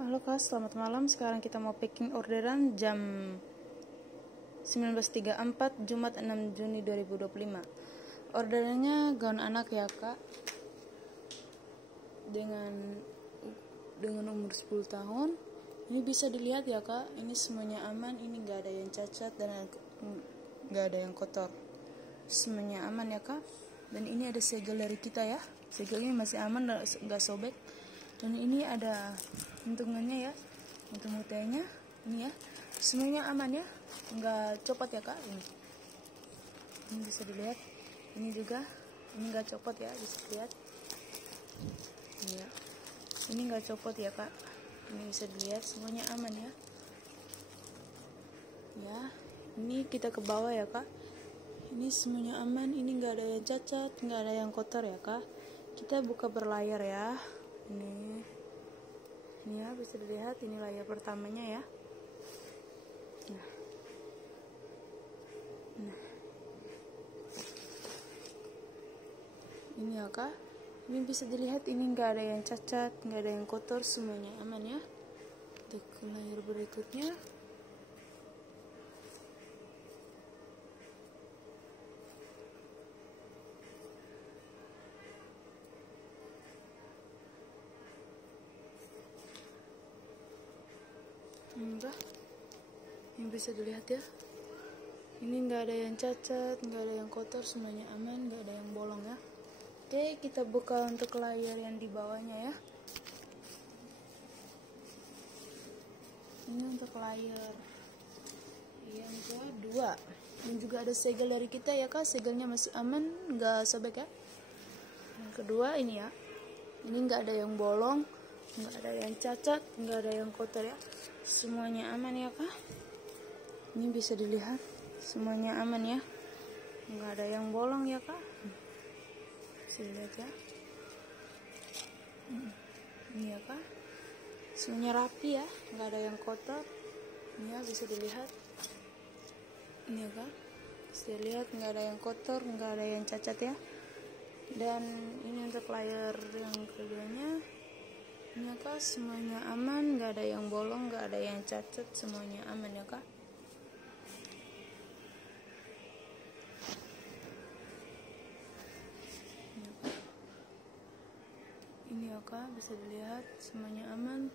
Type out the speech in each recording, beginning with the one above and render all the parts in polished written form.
Halo Kak, selamat malam. Sekarang kita mau packing orderan jam 19.34 Jumat 6 Juni 2025. Orderannya gaun anak ya Kak, dengan umur 10 tahun. Ini bisa dilihat ya Kak, ini semuanya aman, ini gak ada yang cacat dan gak ada yang kotor. Semuanya aman ya Kak. Dan ini ada segel dari kita ya, segelnya masih aman, gak sobek. Dan ini ada untungannya ya, untuk mutainya ini ya, semuanya aman ya, nggak copot ya Kak. Ini bisa dilihat, ini juga, ini nggak copot ya, bisa dilihat. Ini ya, ini nggak copot ya Kak, ini bisa dilihat semuanya aman ya. Ya, ini kita ke bawah ya Kak, ini semuanya aman, ini nggak ada yang cacat, nggak ada yang kotor ya Kak. Kita buka berlayar ya. Ini ya, bisa dilihat, ini layar pertamanya ya. Nah. Ini ya Kak, ini bisa dilihat, ini nggak ada yang cacat, nggak ada yang kotor, semuanya aman ya. Untuk layar berikutnya, enggak, yang bisa dilihat ya, ini nggak ada yang cacat, nggak ada yang kotor, semuanya aman, nggak ada yang bolong ya. Oke, kita buka untuk layar yang di bawahnya ya. Ini untuk layar yang kedua, dan juga ada segel dari kita ya Kak, segelnya masih aman, nggak sobek ya. Yang kedua ini ya, ini nggak ada yang bolong, nggak ada yang cacat, nggak ada yang kotor ya, semuanya aman ya Kak. Ini bisa dilihat, semuanya aman ya, nggak ada yang bolong ya Kak, bisa dilihat ya. Ini ya Kak, semuanya rapi ya, nggak ada yang kotor. Ini ya, bisa dilihat, ini ya Kak, bisa dilihat, nggak ada yang kotor, nggak ada yang cacat ya. Dan ini untuk layar yang keduanya, ini ya Kak, semuanya aman, nggak ada yang bolong, nggak ada yang cacat, semuanya aman ya Kak. Ini ya Kak, bisa dilihat, semuanya aman.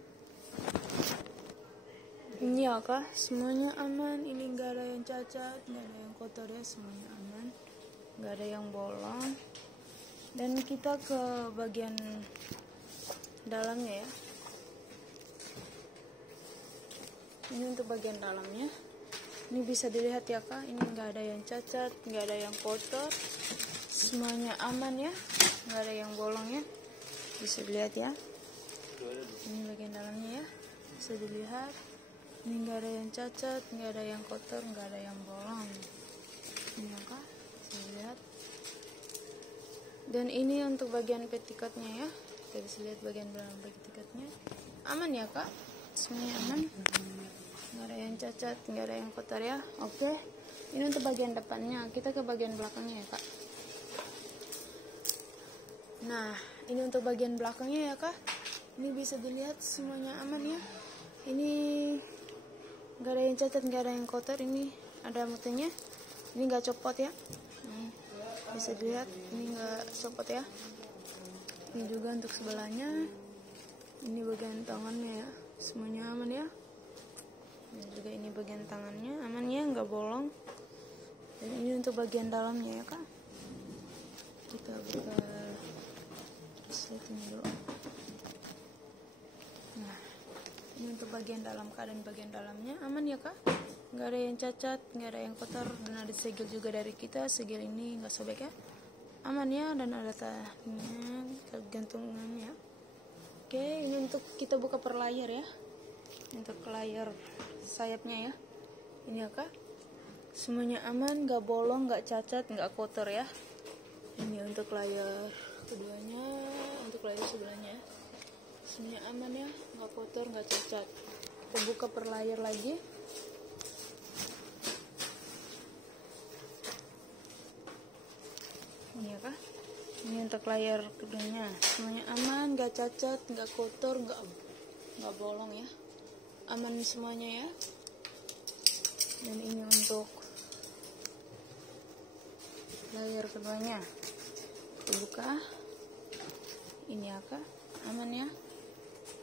Ini ya Kak, semuanya aman, ini nggak ada yang cacat, nggak ada yang kotor ya, semuanya aman, nggak ada yang bolong. Dan kita ke bagian dalamnya ya. Ini untuk bagian dalamnya, ini bisa dilihat ya Kak, ini nggak ada yang cacat, nggak ada yang kotor, semuanya aman ya, nggak ada yang bolong ya, bisa dilihat ya. Ini bagian dalamnya ya, bisa dilihat, ini nggak ada yang cacat, nggak ada yang kotor, nggak ada yang bolong. Ini ya Kak, bisa dilihat. Dan ini untuk bagian pettikotnya ya, kita bisa lihat bagian dalam pettikotnya, aman ya Kak, semuanya aman, nggak ada yang cacat, nggak ada yang kotor ya. Oke, ini untuk bagian depannya, kita ke bagian belakangnya ya Kak. Nah, ini untuk bagian belakangnya ya Kak, ini bisa dilihat semuanya aman ya, ini nggak ada yang cacat, nggak ada yang kotor, ini ada mutenya, ini nggak copot ya. Bisa dilihat, ini nggak copot ya. Ini juga untuk sebelahnya, ini bagian tangannya ya, semuanya aman ya. Dan juga ini bagian tangannya aman ya, nggak bolong. Dan ini untuk bagian dalamnya ya Kak, kita buka setting dulu. Nah, ini untuk bagian dalam Kak, dan bagian dalamnya aman ya Kak, nggak ada yang cacat, nggak ada yang kotor, dan ada segel juga dari kita, segel ini nggak sobek ya, aman ya. Dan ada talinya, gantungannya. Oke, ini untuk kita buka per layar ya, untuk layar sayapnya ya. Ini ya Kak, semuanya aman, nggak bolong, nggak cacat, nggak kotor ya. Ini untuk layar keduanya, untuk layar sebelahnya, semuanya aman ya, nggak kotor, nggak cacat. Kita buka per layar lagi. Ini ya Kak, ini untuk layar keduanya, semuanya aman, nggak cacat, nggak kotor, nggak nggak bolong ya, aman semuanya ya. Dan ini untuk layer keduanya, kita buka. Ini ya kak, aman ya,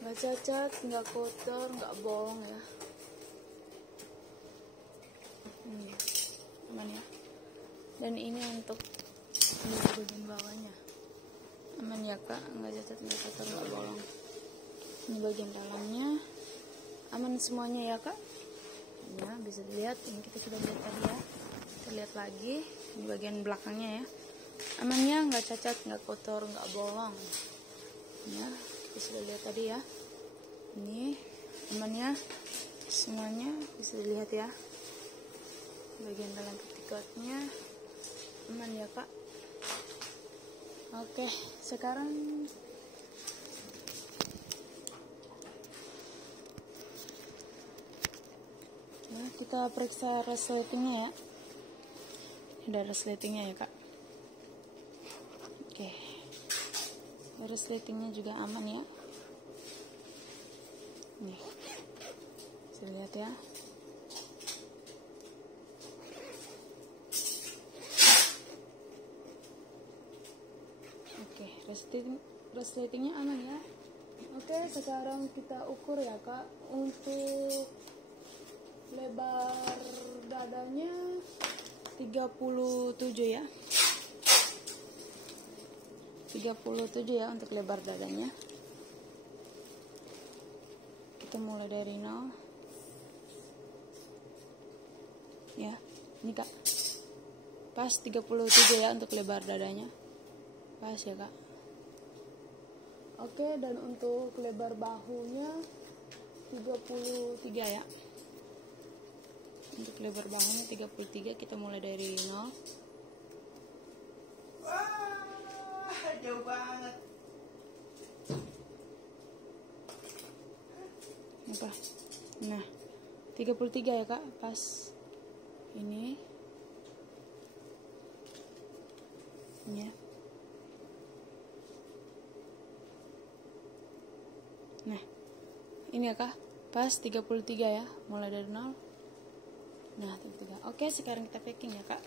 nggak cacat, nggak kotor, nggak bolong ya. Aman ya. Dan ini untuk di bagian bawahnya, aman ya kak, nggak cacat, nggak kotor, nggak bolong. Ini bagian dalamnya aman semuanya ya kak. Ya bisa dilihat, ini kita sudah lihat tadi ya, kita lihat lagi. Ini bagian belakangnya ya, amannya, nggak cacat, nggak kotor, nggak bolong ya, kita sudah lihat tadi ya. Ini amannya semuanya, bisa dilihat ya. Bagian dalam petikotnya aman ya kak. Oke, sekarang nah, kita periksa resletingnya ya. Ada resletingnya ya kak. Oke, resletingnya juga aman ya. Nih, bisa lihat ya. Oke, resletingnya aman ya. Oke, sekarang kita ukur ya kak. Untuk lebar dadanya 37 ya. 37 ya untuk lebar dadanya. Kita mulai dari 0 ya. Ini kak, pas 37 ya untuk lebar dadanya, pas ya kak. Oke, dan untuk lebar bahunya 33 ya. Untuk lebar bahunya 33, kita mulai dari 0. Wah, jauh banget. Apa? Nah, 33 ya kak, pas. Ini ya. Nah, ini ya kak, pas 33 ya, mulai dari 0. Nah, 33. Oke, sekarang kita packing ya kak.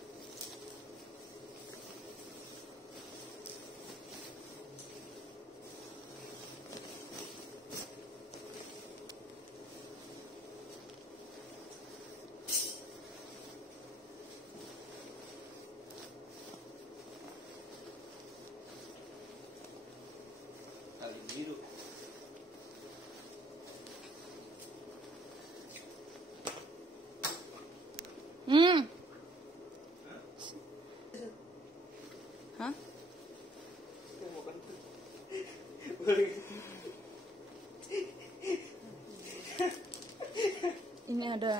Kali biru. Hah? Ini ada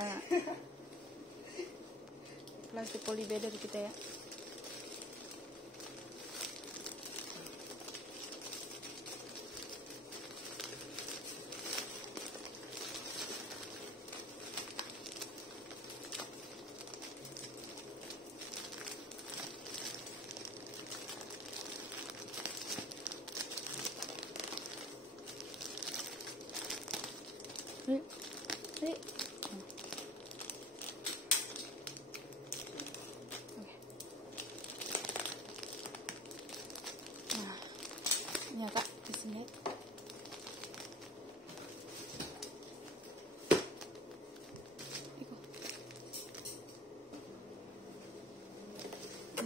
plastik polybag dari kita ya. Oke. Nah, ini ya kak, di sini.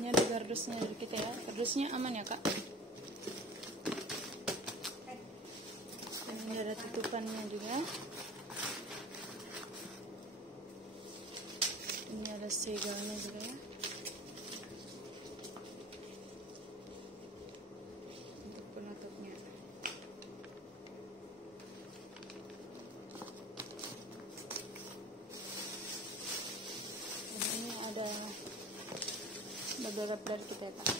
Ini ada kardusnya dari kita ya. Kardusnya aman ya kak. Dan ini ada tutupannya juga. Ini ada segalnya juga ya. Untuk penutupnya. Dan ini ada beberapa dari kita ya kak.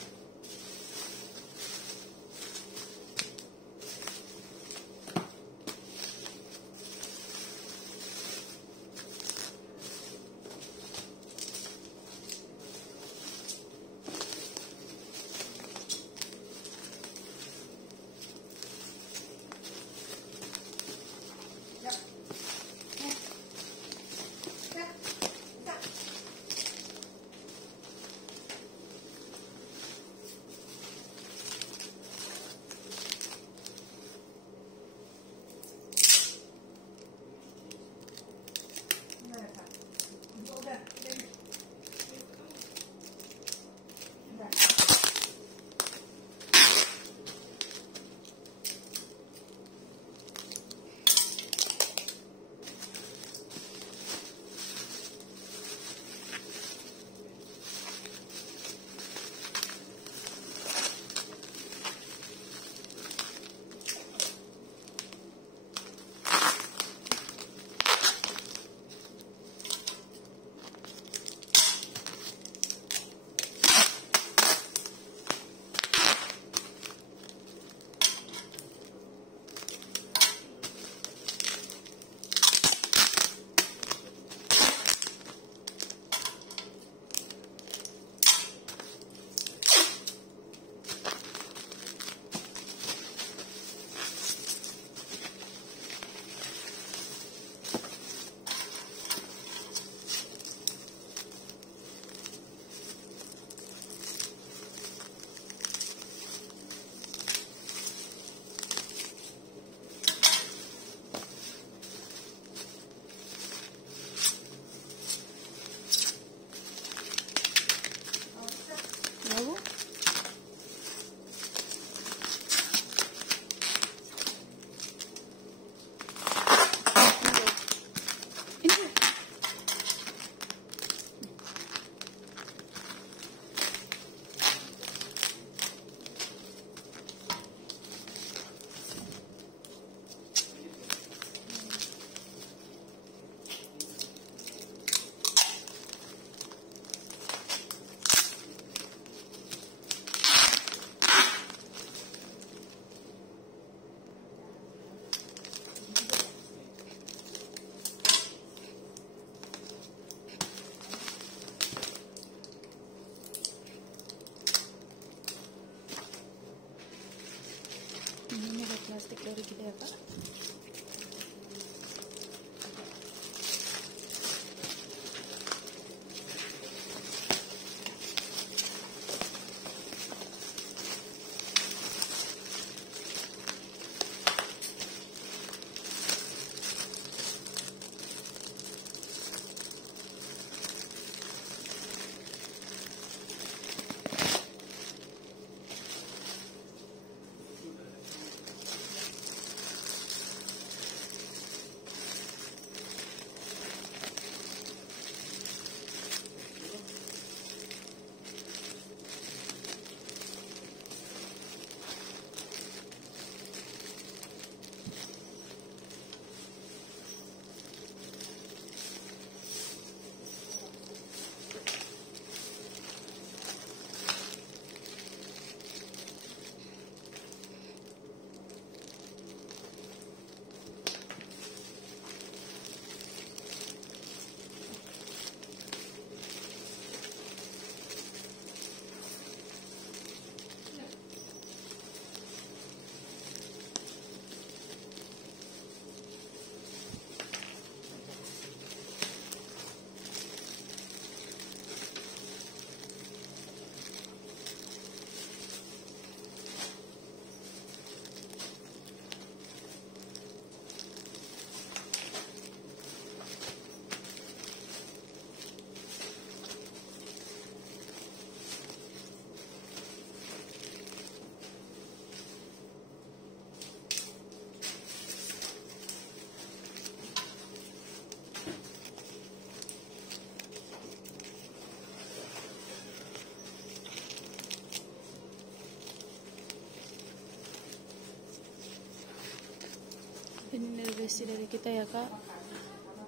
Ini resi dari kita ya kak.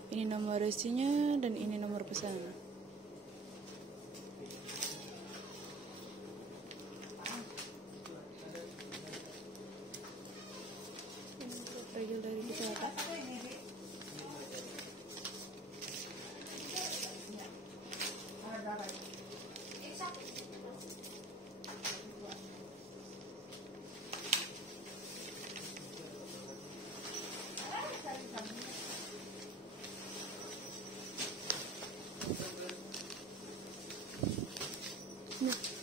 Ini nomor resinya dan ini nomor pesanan. Regel dari kita ya kak. Nah.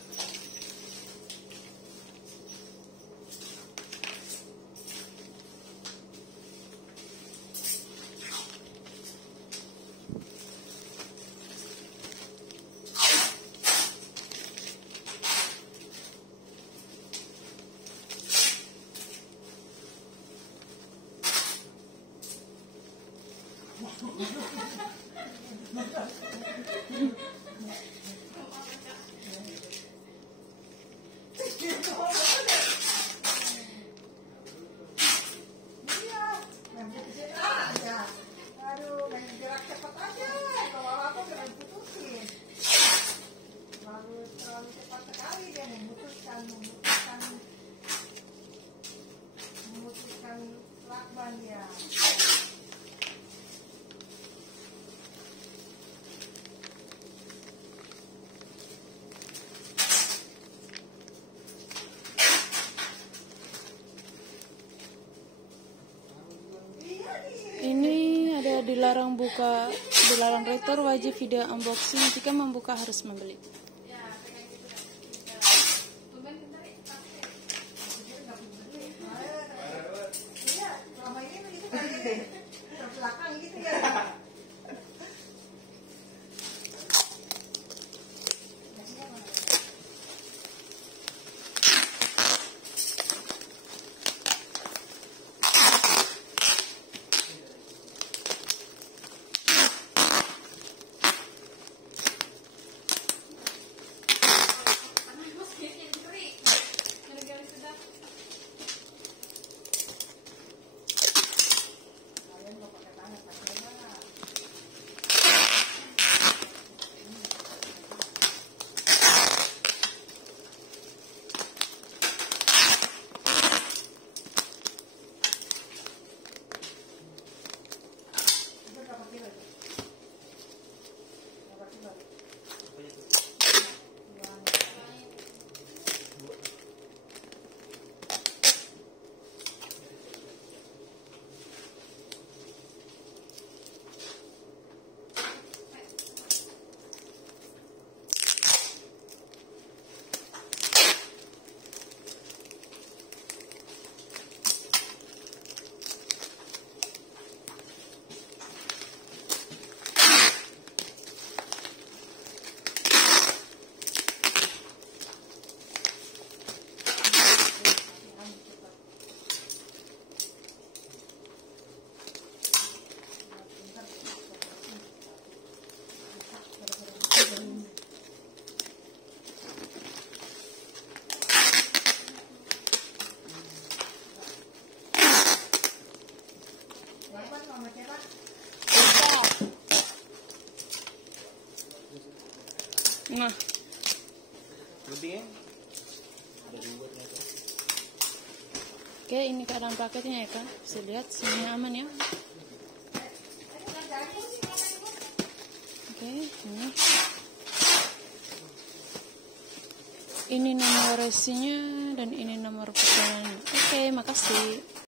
memutuskan lakban ya. Ini ada dilarang retor, wajib video unboxing. Jika membuka harus membeli. Terbelakang gitu ya. Nah, Lebih ya? Ada dua ternyata. oke, ini keadaan paketnya ya kak. Bisa lihat semuanya aman ya. Oke, ini nomor resinya dan ini nomor pesanannya. Oke, makasih.